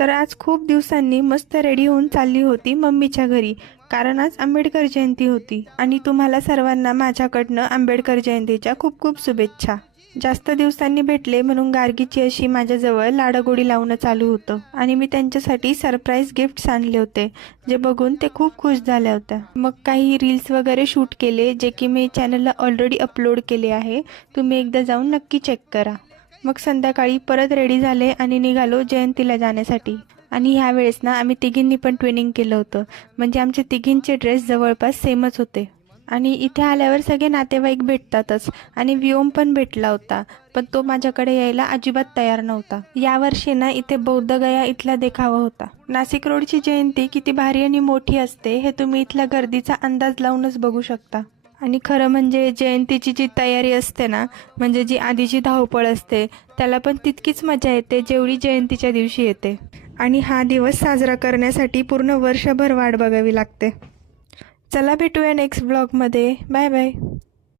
तर आज खूप दिवसांनी मस्त रेडी होऊन चालली होती मम्मीच्या घरी, कारण आज आंबेडकर जयंती होती आणि तुम्हाला सर्वांना माझ्याकडनं आंबेडकर जयंतीच्या खूप खूप शुभेच्छा. जास्त दिवसांनी भेटले म्हणून गार्गीची अशी माझ्याजवळ लाडागोडी लावणं चालू होतं आणि मी त्यांच्यासाठी सरप्राईज गिफ्ट्स आणले होते, जे बघून ते खूप खुश झाल्या होत्या. मग काही रील्स वगैरे शूट केले, जे की मी चॅनलला ऑलरेडी अपलोड केले आहे. तुम्ही एकदा जाऊन नक्की चेक करा. मग संध्याकाळी परत रेडी झाले आणि निघालो जयंतीला जाण्यासाठी. आणि ह्या वेळेस ना आम्ही तिघींनी पण ट्विनिंग केलं होतं, म्हणजे आमचे तिघींचे ड्रेस जवळपास सेमच होते. आणि इथे आल्यावर सगळे नातेवाईक भेटतातच आणि व्योम पण भेटला होता, पण तो माझ्याकडे यायला अजिबात तयार नव्हता. यावर्षी ना इथे बौद्धगया इथला देखावा होता. नाशिक रोडची जयंती किती भारी आणि मोठी असते हे तुम्ही इथल्या गर्दीचा अंदाज लावूनच बघू शकता. आणि खरं म्हणजे जयंतीची जी तयारी असते ना, म्हणजे जी आधीची धावपळ असते, त्याला पण तितकीच मजा येते जेवढी जयंतीच्या दिवशी येते. आणि हा दिवस साजरा करण्यासाठी पूर्ण वर्षभर वाट बघावी लागते. चला भेटूया नेक्स्ट ब्लॉगमध्ये. Bye bye.